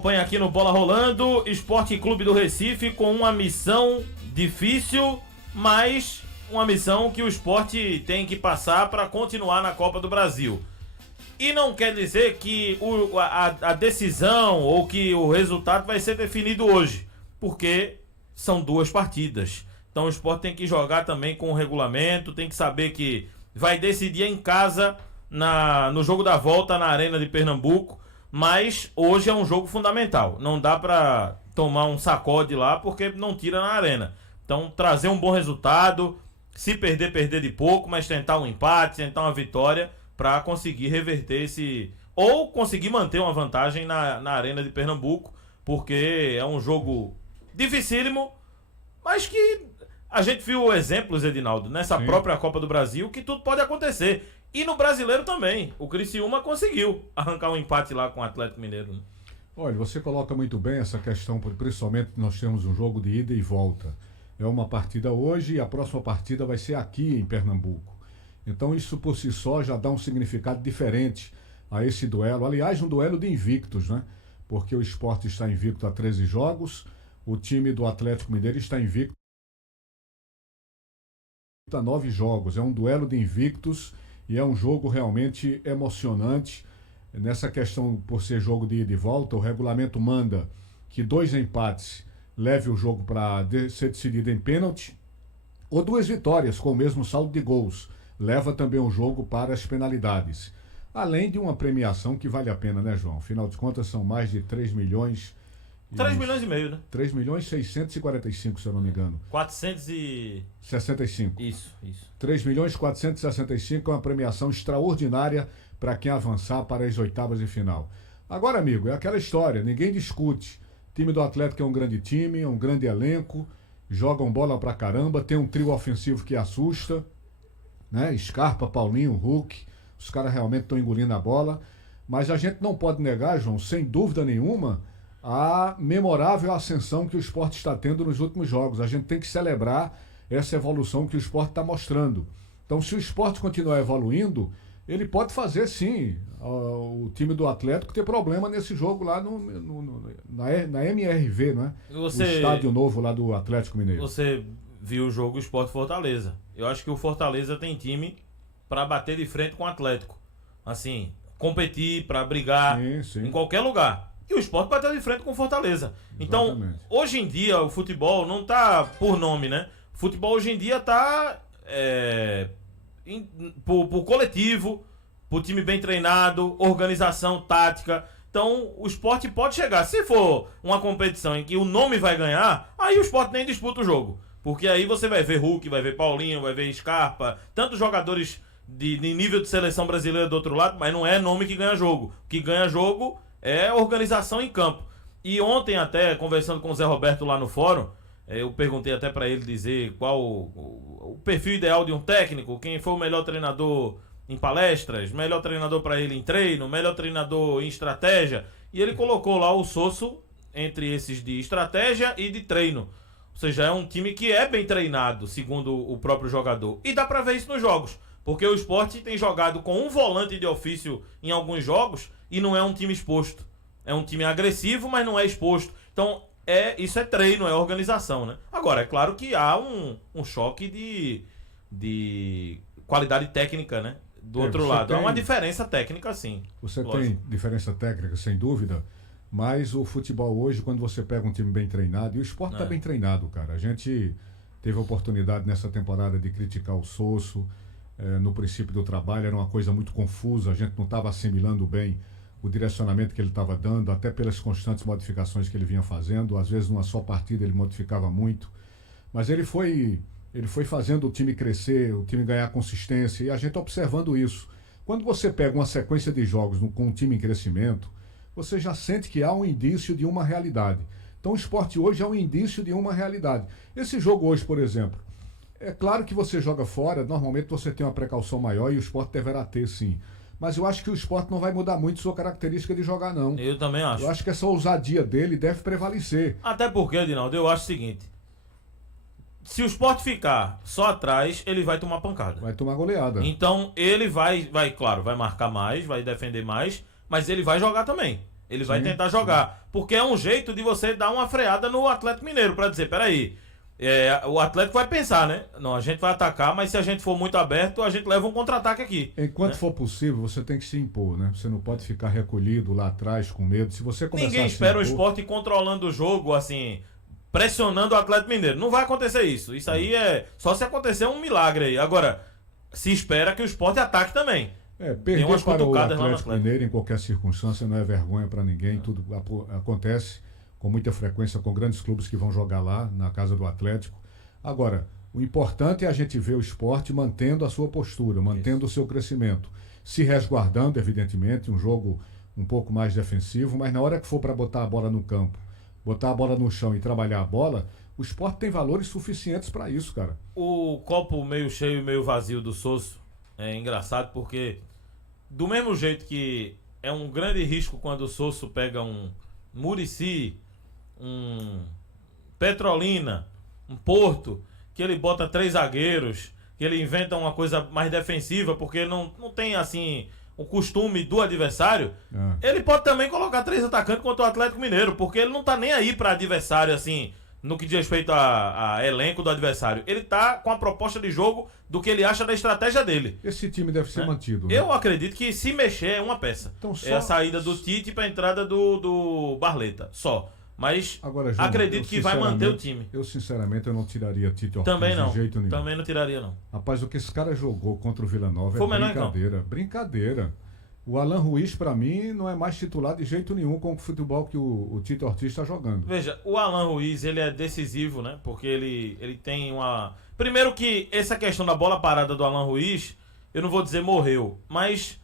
Acompanha aqui no Bola Rolando, Esporte Clube do Recife com uma missão difícil, mas uma missão que o esporte tem que passar para continuar na Copa do Brasil. E não quer dizer que a decisão ou que o resultado vai ser definido hoje, porque são 2 partidas. Então o esporte tem que jogar também com o regulamento, tem que saber que vai decidir em casa no jogo da volta na Arena de Pernambuco. Mas hoje é um jogo fundamental. Não dá pra tomar um sacode lá porque não tira na arena. Então trazer um bom resultado, se perder, perder de pouco, mas tentar um empate, tentar uma vitória pra conseguir reverter esse... Ou conseguir manter uma vantagem na Arena de Pernambuco, porque é um jogo dificílimo, mas que a gente viu exemplos, Edinaldo, nessa própria Copa do Brasil, que tudo pode acontecer. E no Brasileiro também. O Criciúma conseguiu arrancar um empate lá com o Atlético Mineiro. Né? Olha, você coloca muito bem essa questão, principalmente nós temos um jogo de ida e volta. É uma partida hoje e a próxima partida vai ser aqui em Pernambuco. Então isso por si só já dá um significado diferente a esse duelo. Aliás, um duelo de invictos, né? Porque o Sport está invicto a 13 jogos, o time do Atlético Mineiro está invicto a 9 jogos. É um duelo de invictos. E é um jogo realmente emocionante. Nessa questão, por ser jogo de ida e volta, o regulamento manda que 2 empates leve o jogo para ser decidido em pênalti, ou 2 vitórias com o mesmo saldo de gols leva também o jogo para as penalidades. Além de uma premiação que vale a pena, né, João? Afinal de contas, são mais de 3 milhões... 3 milhões e meio, né? 3 milhões e 645, se eu não me engano. 465. Isso. 3 milhões e 465 é uma premiação extraordinária para quem avançar para as oitavas de final. Agora, amigo, é aquela história, ninguém discute. O time do Atlético é um grande time, é um grande elenco, jogam bola pra caramba, tem um trio ofensivo que assusta, né? Scarpa, Paulinho, Hulk, os caras realmente estão engolindo a bola. Mas a gente não pode negar, João, sem dúvida nenhuma, a memorável ascensão que o Sport está tendo nos últimos jogos. A gente tem que celebrar essa evolução que o Sport está mostrando. Então, se o Sport continuar evoluindo, ele pode fazer sim o time do Atlético ter problema nesse jogo lá na MRV, não é? O estádio novo lá do Atlético Mineiro. Você viu o jogo Sport Fortaleza. Eu acho que o Fortaleza tem time para bater de frente com o Atlético. Assim, competir, para brigar em qualquer lugar. E o Sport bateu de frente com o Fortaleza. Então, hoje em dia, o futebol não tá por nome, né? O futebol hoje em dia tá por coletivo, por time bem treinado, organização, tática. Então, o Sport pode chegar. Se for uma competição em que o nome vai ganhar, aí o Sport nem disputa o jogo. Porque aí você vai ver Hulk, vai ver Paulinho, vai ver Scarpa, tantos jogadores de nível de seleção brasileira do outro lado, mas não é nome que ganha jogo. O que ganha jogo é organização em campo. E ontem até, conversando com o Zé Roberto lá no fórum, eu perguntei até para ele dizer qual o perfil ideal de um técnico, quem foi o melhor treinador em palestras, melhor treinador para ele em treino, melhor treinador em estratégia. E ele colocou lá o Sosso entre esses de estratégia e de treino. Ou seja, é um time que é bem treinado, segundo o próprio jogador. E dá para ver isso nos jogos. Porque o Sport tem jogado com um volante de ofício em alguns jogos e não é um time exposto. É um time agressivo, mas não é exposto. Então, isso é treino, é organização, né? Agora, é claro que há um choque de qualidade técnica, né? Do outro lado. Há uma diferença técnica, sim. Você tem diferença técnica, sem dúvida, mas o futebol hoje, quando você pega um time bem treinado, e o Sport tá bem treinado, cara. A gente teve a oportunidade nessa temporada de criticar o Sosso. No princípio do trabalho era uma coisa muito confusa, a gente não estava assimilando bem o direcionamento que ele estava dando, até pelas constantes modificações que ele vinha fazendo. Às vezes numa só partida ele modificava muito, mas ele foi fazendo o time crescer, o time ganhar consistência, e a gente observando isso. Quando você pega uma sequência de jogos com um time em crescimento, você já sente que há um indício de uma realidade. Então o Sport hoje é um indício de uma realidade. Esse jogo hoje, por exemplo, é claro que você joga fora, normalmente você tem uma precaução maior e o Sport deverá ter, sim. Mas eu acho que o Sport não vai mudar muito sua característica de jogar, não. Eu também acho. Eu acho que essa ousadia dele deve prevalecer. Até porque, Edinaldo, eu acho o seguinte. Se o Sport ficar só atrás, ele vai tomar pancada. Vai tomar goleada. Então, ele vai, claro, vai marcar mais, vai defender mais, mas ele vai jogar também. Ele vai tentar jogar. Porque é um jeito de você dar uma freada no Atlético Mineiro, pra dizer, peraí, o Atlético vai pensar, né? Não, a gente vai atacar, mas se a gente for muito aberto, a gente leva um contra-ataque aqui. Enquanto for possível, você tem que se impor, né? Você não pode ficar recolhido lá atrás com medo. Se você começar Ninguém espera o Sport controlando o jogo, assim, pressionando o Atlético Mineiro. Não vai acontecer isso. Isso aí é só se acontecer um milagre aí. Agora, se espera que o Sport ataque também. Perder para o Atlético Mineiro em qualquer circunstância não é vergonha para ninguém. Tudo acontece com muita frequência com grandes clubes que vão jogar lá na casa do Atlético. Agora, o importante é a gente ver o Sport mantendo a sua postura, mantendo o seu crescimento, se resguardando, evidentemente, um jogo um pouco mais defensivo, mas na hora que for para botar a bola no campo, botar a bola no chão e trabalhar a bola, o Sport tem valores suficientes para isso, cara. O copo meio cheio e meio vazio do Sosso é engraçado porque, do mesmo jeito que é um grande risco quando o Sosso pega um Muricy, um Petrolina, um Porto, que ele bota 3 zagueiros, que ele inventa uma coisa mais defensiva, porque não tem assim o costume do adversário, ele pode também colocar 3 atacantes contra o Atlético Mineiro, porque ele não tá nem aí para adversário, assim, no que diz respeito a elenco do adversário. Ele tá com a proposta de jogo do que ele acha da estratégia dele. Esse time deve ser mantido, né? Eu acredito que se mexer é uma peça. Então, é a saída do Tite para a entrada do Barleta, só. Mas agora, João, acredito que vai manter o time. Eu, sinceramente, eu não tiraria Tite Ortiz também não, de jeito nenhum. Também não tiraria, não. Rapaz, o que esse cara jogou contra o Vila Nova foi brincadeira. Brincadeira. O Alan Ruiz, para mim, não é mais titular de jeito nenhum com o futebol que o Tite Ortiz está jogando. Veja, o Alan Ruiz, ele é decisivo, né? Porque ele tem uma... Primeiro que essa questão da bola parada do Alan Ruiz, eu não vou dizer morreu, mas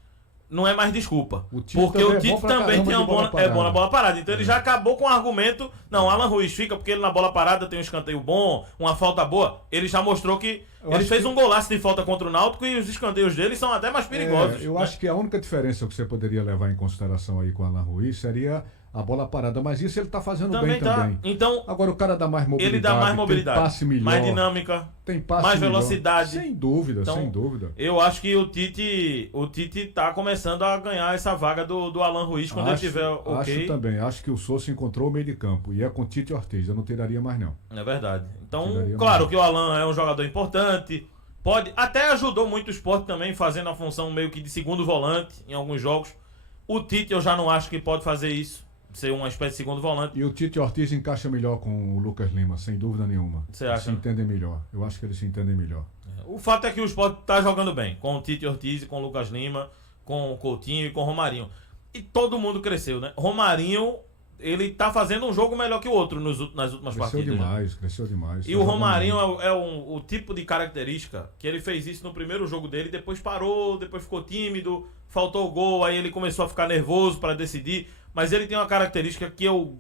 não é mais desculpa. Porque o Tite também tem é bom na bola parada. Então ele já acabou com o argumento, não, Alan Ruiz fica porque ele na bola parada tem um escanteio bom, uma falta boa. Ele já mostrou que ele fez um golaço de falta contra o Náutico e os escanteios dele são até mais perigosos. Eu acho que a única diferença que você poderia levar em consideração aí com o Alan Ruiz seria a bola parada, mas isso ele tá fazendo bem também. Então, agora o cara dá mais mobilidade, ele dá mais mobilidade, tem passe melhor, mais dinâmica, tem passe mais melhor. velocidade. Sem dúvida, então, sem dúvida. Eu acho que o Tite tá começando a ganhar essa vaga do Alan Ruiz quando ele tiver ok. Acho também, acho que o Sousa encontrou o meio de campo e é com Tite Ortiz, eu não tiraria mais não. É verdade. Então, claro que o Alan é um jogador importante, até ajudou muito o Sport também, fazendo a função meio que de segundo volante em alguns jogos. O Tite eu já não acho que pode fazer isso, ser uma espécie de segundo volante. E o Tite Ortiz encaixa melhor com o Lucas Lima, sem dúvida nenhuma. Você acha? Eles se entendem melhor. Eu acho que eles se entendem melhor. O fato é que o Sport tá jogando bem, com o Tite Ortiz, com o Lucas Lima, com o Coutinho e com o Romarinho. E todo mundo cresceu, né? Romarinho, ele tá fazendo um jogo melhor que o outro nas últimas partidas. Cresceu demais. E o Romarinho é o tipo de característica que ele fez isso no primeiro jogo dele, depois parou, depois ficou tímido, faltou o gol, aí ele começou a ficar nervoso para decidir. Mas ele tem uma característica que eu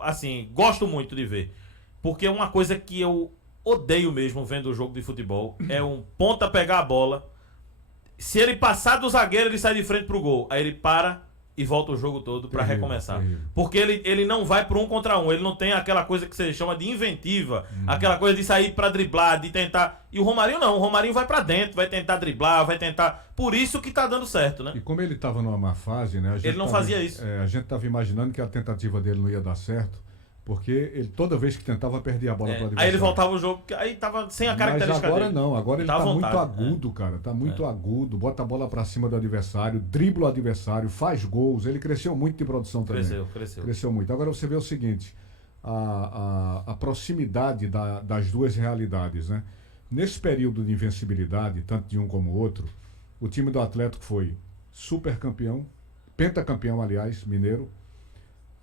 assim, gosto muito de ver. Porque uma coisa que eu odeio mesmo vendo o jogo de futebol é um ponta pegar a bola. Se ele passar do zagueiro, ele sai de frente pro gol. Aí ele para e volta o jogo todo para recomeçar. Terrível. Porque ele não vai pro 1 contra 1. Ele não tem aquela coisa que você chama de inventiva. Aquela coisa de sair para driblar, de tentar... E o Romarinho não. O Romarinho vai para dentro, vai tentar driblar, vai tentar... Por isso que tá dando certo, né? E como ele tava numa má fase, né? Ele não fazia isso. A gente tava imaginando que a tentativa dele não ia dar certo. Porque ele toda vez que tentava perder a bola para o adversário. Aí ele voltava o jogo, aí tava sem a característica dele. Mas agora dele. Não, agora ele tá muito agudo, cara. Tá muito agudo, bota a bola para cima do adversário, dribla o adversário, faz gols. Ele cresceu muito de produção também. Cresceu muito. Agora você vê o seguinte, a proximidade das duas realidades, né? Nesse período de invencibilidade, tanto de um como o outro, o time do Atlético foi super campeão, pentacampeão, aliás, mineiro,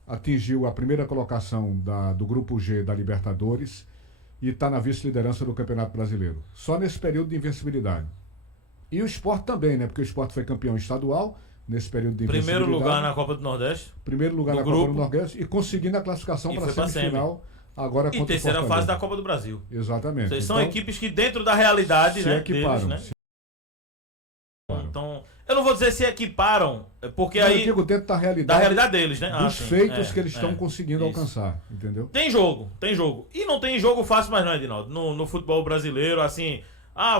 atingiu a primeira colocação do Grupo G da Libertadores e está na vice-liderança do Campeonato Brasileiro. Só nesse período de invencibilidade. E o Sport também, né? Porque o Sport foi campeão estadual nesse período de invencibilidade. Primeiro lugar na Copa do Nordeste. Primeiro lugar na Copa do Nordeste e conseguindo a classificação para a semifinal. Agora contra o Fortaleza. E terceira fase da Copa do Brasil. Exatamente. Então, são equipes que dentro da realidade, se equiparam, deles, né? Então, eu não vou dizer se equiparam, porque aí... Eu digo dentro da realidade deles, né? Dos feitos que eles estão conseguindo alcançar, entendeu? Tem jogo. E não tem jogo fácil mais não, Edinaldo. No futebol brasileiro, assim...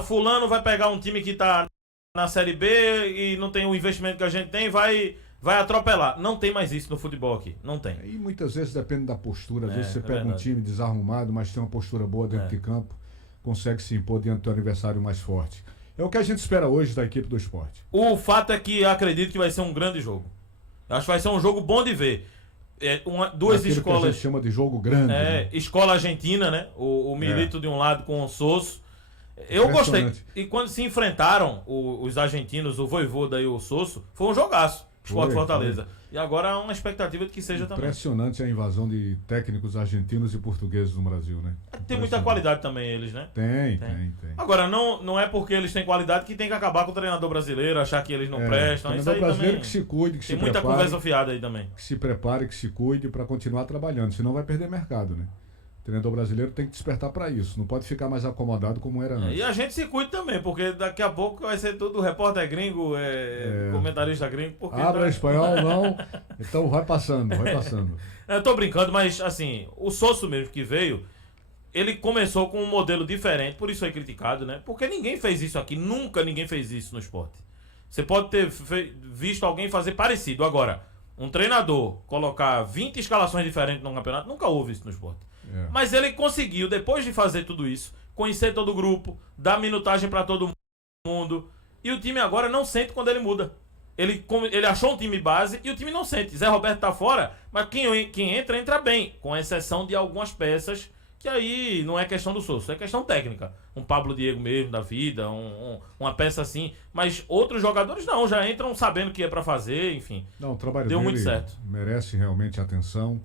fulano vai pegar um time que tá na Série B e não tem o investimento que a gente tem, vai vai atropelar. Não tem mais isso no futebol aqui. Não tem. E muitas vezes depende da postura. Às vezes você pega verdade. um time desarrumado, mas tem uma postura boa dentro de campo, consegue se impor diante do adversário mais forte. É o que a gente espera hoje da equipe do Sport. O fato é que acredito que vai ser um grande jogo. Acho que vai ser um jogo bom de ver. Duas Aquilo escolas. que a gente chama de jogo grande. Né? Escola argentina, né? O Milito de um lado com o Sosso. Eu gostei. E quando se enfrentaram os argentinos, o Vojvoda e o Sosso, foi um jogaço. Sport Fortaleza. E agora há uma expectativa de que seja também. Impressionante a invasão de técnicos argentinos e portugueses no Brasil, né? Tem muita qualidade também eles, né? Tem. Agora, não é porque eles têm qualidade que tem que acabar com o treinador brasileiro, achar que eles não prestam. Isso aí brasileiro também que se cuide, que tem se muita prepare, conversa fiada aí também. que se prepare, que se cuide para continuar trabalhando, senão vai perder mercado, né? O treinador brasileiro tem que despertar para isso, não pode ficar mais acomodado como era antes. E a gente se cuide também, porque daqui a pouco vai ser tudo repórter gringo, comentarista gringo. Abra espanhol, não. Então vai passando. Eu tô brincando, mas assim, o Sosso mesmo que veio, ele começou com um modelo diferente, por isso foi criticado, né? Porque ninguém fez isso aqui, nunca ninguém fez isso no esporte. Você pode ter visto alguém fazer parecido. Agora, um treinador colocar 20 escalações diferentes num campeonato, nunca houve isso no esporte. Mas ele conseguiu, depois de fazer tudo isso, conhecer todo o grupo, dar minutagem para todo mundo. E o time agora não sente quando ele muda. Ele achou um time base e o time não sente. Zé Roberto tá fora, mas quem entra bem. Com exceção de algumas peças, que aí não é questão do Sosso, é questão técnica. Um Pablo Diego mesmo da vida, uma peça assim. Mas outros jogadores não, já entram sabendo o que é para fazer, enfim. Não, o trabalho deu dele muito certo. Merece realmente atenção.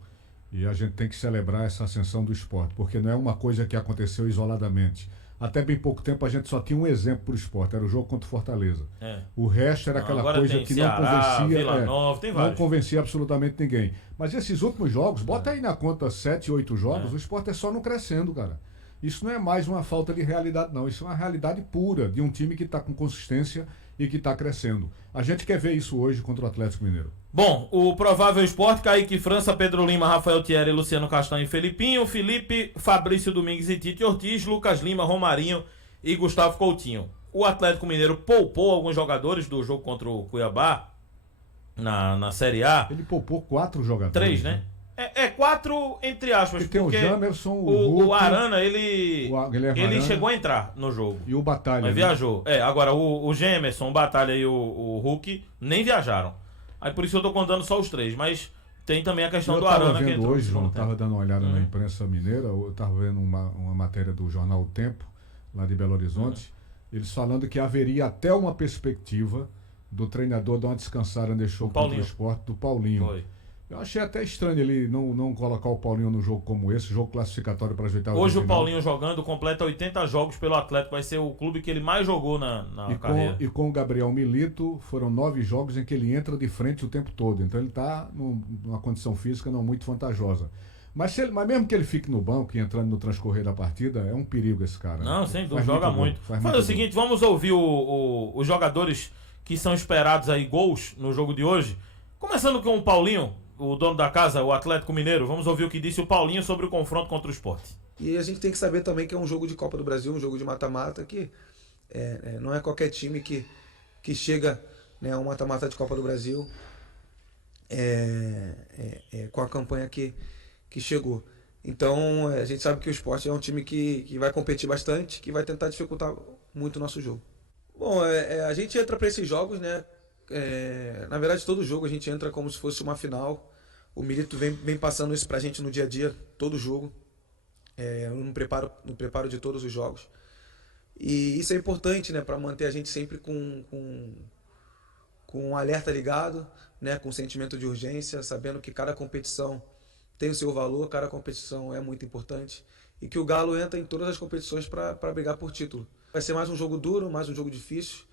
E a gente tem que celebrar essa ascensão do esporte, porque não é uma coisa que aconteceu isoladamente. Até bem pouco tempo a gente só tinha um exemplo para o esporte, era o jogo contra o Fortaleza. O resto era aquela coisa que Ceará, não convencia. Vila Nova, tem vários. Não convencia absolutamente ninguém. Mas esses últimos jogos, bota aí na conta 7, 8 jogos, o esporte é só não crescendo, cara. Isso não é mais uma falta de realidade, não. Isso é uma realidade pura de um time que está com consistência e que está crescendo. A gente quer ver isso hoje contra o Atlético Mineiro. Bom, o provável esporte: Kaique França, Pedro Lima, Rafael Thierry, Luciano Castanho e Felipinho, Felipe, Fabrício Domingues e Tite Ortiz, Lucas Lima, Romarinho e Gustavo Coutinho. O Atlético Mineiro poupou alguns jogadores do jogo contra o Cuiabá na Série A. Ele poupou 4 jogadores. 3, né? 4 entre aspas. Porque tem o Jamerson, o Hulk, Arana, ele chegou a entrar no jogo. E o Batalha. Mas viajou. Agora o Gemerson, o Batalha e o Hulk nem viajaram. Aí por isso eu tô contando só os 3, mas tem também a questão do Arana que entrou. Hoje, João, estava dando uma olhada na imprensa mineira, eu estava vendo uma matéria do jornal O Tempo, lá de Belo Horizonte, eles falando que haveria até uma perspectiva do treinador dar uma descansada nesse jogo contra o esporte, do Paulinho. Foi. Eu achei até estranho ele não colocar o Paulinho num jogo como esse, jogo classificatório para ajeitar o Hoje o Paulinho jogando completa 80 jogos pelo Atlético, vai ser o clube que ele mais jogou na carreira. E com o Gabriel Milito, foram 9 jogos em que ele entra de frente o tempo todo, então ele está numa condição física não muito vantajosa. Mas mesmo que ele fique no banco e entrando no transcorrer da partida, é um perigo esse cara. Não, sem dúvida, joga muito. Faz o seguinte, vamos ouvir os jogadores que são esperados aí, gols no jogo de hoje. Começando com o Paulinho, o dono da casa, o Atlético Mineiro. Vamos ouvir o que disse o Paulinho sobre o confronto contra o Sport. E a gente tem que saber também que é um jogo de Copa do Brasil, um jogo de mata-mata, que não é qualquer time que chega, né, a um mata-mata de Copa do Brasil com a campanha que chegou. Então a gente sabe que o Sport é um time que vai competir bastante, que vai tentar dificultar muito o nosso jogo. Bom, a gente entra para esses jogos, né? Na verdade, todo jogo a gente entra como se fosse uma final. O Milito vem passando isso pra gente no dia a dia, todo jogo, no preparo de todos os jogos. E isso é importante, né, para manter a gente sempre com um alerta ligado, né, com um sentimento de urgência, sabendo que cada competição tem o seu valor, cada competição é muito importante e que o Galo entra em todas as competições para brigar por título. Vai ser mais um jogo duro, mais um jogo difícil,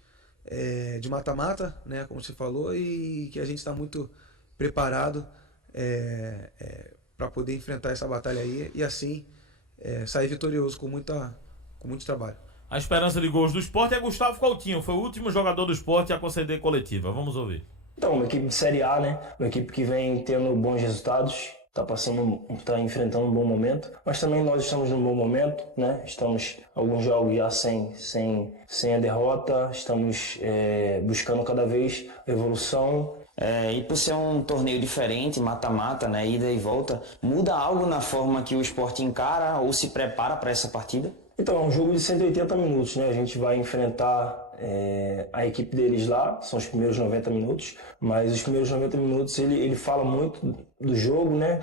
de mata-mata, né, como você falou, e que a gente está muito preparado para poder enfrentar essa batalha aí e assim sair vitorioso com muito trabalho. A esperança de gols do Sport é Gustavo Coutinho, foi o último jogador do Sport a conceder coletiva. Vamos ouvir. Então, uma equipe de Série A, né, uma equipe que vem tendo bons resultados, está enfrentando um bom momento, mas também nós estamos num bom momento, né? Estamos alguns jogos já sem a derrota, estamos buscando cada vez evolução. E por ser um torneio diferente, mata-mata, né, ida e volta, muda algo na forma que o Sport encara ou se prepara para essa partida? Então, é um jogo de 180 minutos, né? A gente vai enfrentar a equipe deles lá, são os primeiros 90 minutos, mas os primeiros 90 minutos ele fala muito do jogo, né?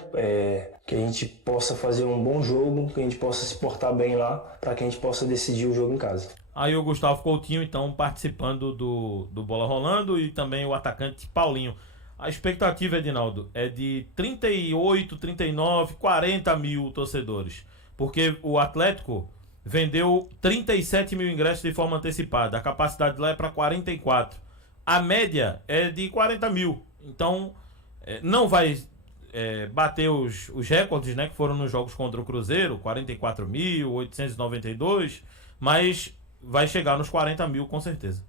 Que a gente possa fazer um bom jogo, que a gente possa se portar bem lá, para que a gente possa decidir o jogo em casa. Aí o Gustavo Coutinho, então, participando do Bola Rolando e também o atacante Paulinho. A expectativa, Edinaldo, é de 38, 39, 40 mil torcedores. Porque o Atlético vendeu 37 mil ingressos de forma antecipada. A capacidade lá é para 44. A média é de 40 mil. Então, não vai bater os recordes, né, que foram nos jogos contra o Cruzeiro, 44.892, mas vai chegar nos 40 mil com certeza.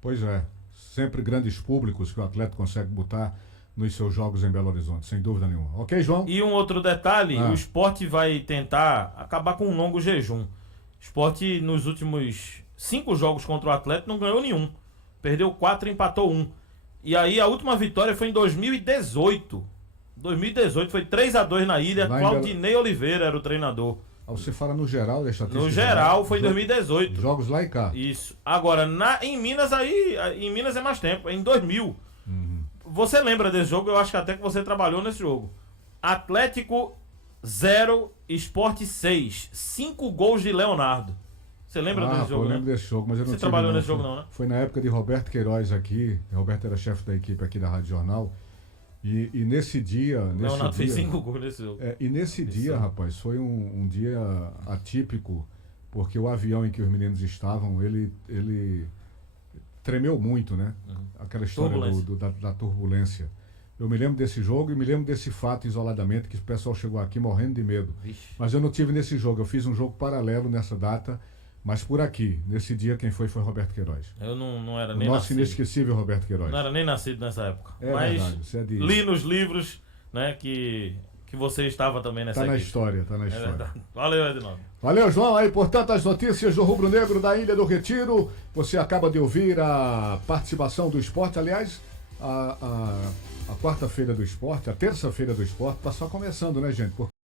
Pois é, sempre grandes públicos que o Atlético consegue botar nos seus jogos em Belo Horizonte, sem dúvida nenhuma. Ok, João? E um outro detalhe, o Sport vai tentar acabar com um longo jejum. O Sport, nos últimos 5 jogos contra o Atlético, não ganhou nenhum. Perdeu 4 e empatou 1. E aí a última vitória foi em 2018. 2018 foi 3-2 na ilha, Claudinei Oliveira era o treinador. Você fala no geral, deixa eu No geral, foi em 2018. Jogos lá e cá. Isso. Agora, em Minas em Minas é mais tempo, é em 2000. Você lembra desse jogo? Eu acho que até que você trabalhou nesse jogo. Atlético 0, Sport 6. 5 gols de Leonardo. Você lembra desse jogo? Eu lembro desse jogo, mas eu não Você trabalhou nesse jogo não, né? Foi na época de Roberto Queiroz aqui. Roberto era chefe da equipe aqui da Rádio Jornal. E nesse dia... Leonardo fez 5 gols nesse jogo. E nesse dia, rapaz, foi um dia atípico, porque o avião em que os meninos estavam, ele tremeu muito, né? Aquela história da turbulência. Eu me lembro desse jogo e me lembro desse fato isoladamente, que o pessoal chegou aqui morrendo de medo. Vixe. Mas eu não tive nesse jogo, eu fiz um jogo paralelo nessa data, mas por aqui, nesse dia, quem foi Roberto Queiroz. Eu não era nem Nosso nascido. Inesquecível Roberto Queiroz. Não era nem nascido nessa época. É mas verdade, você é de... li nos livros, né, que você estava também nessa Tá na equipe. história, tá na É história. verdade. Valeu, Edinaldo. Valeu, João. Aí, portanto, as notícias do Rubro Negro da Ilha do Retiro. Você acaba de ouvir a participação do Sport. Aliás, a quarta-feira do Sport, a terça-feira do Sport, tá só começando, né, gente?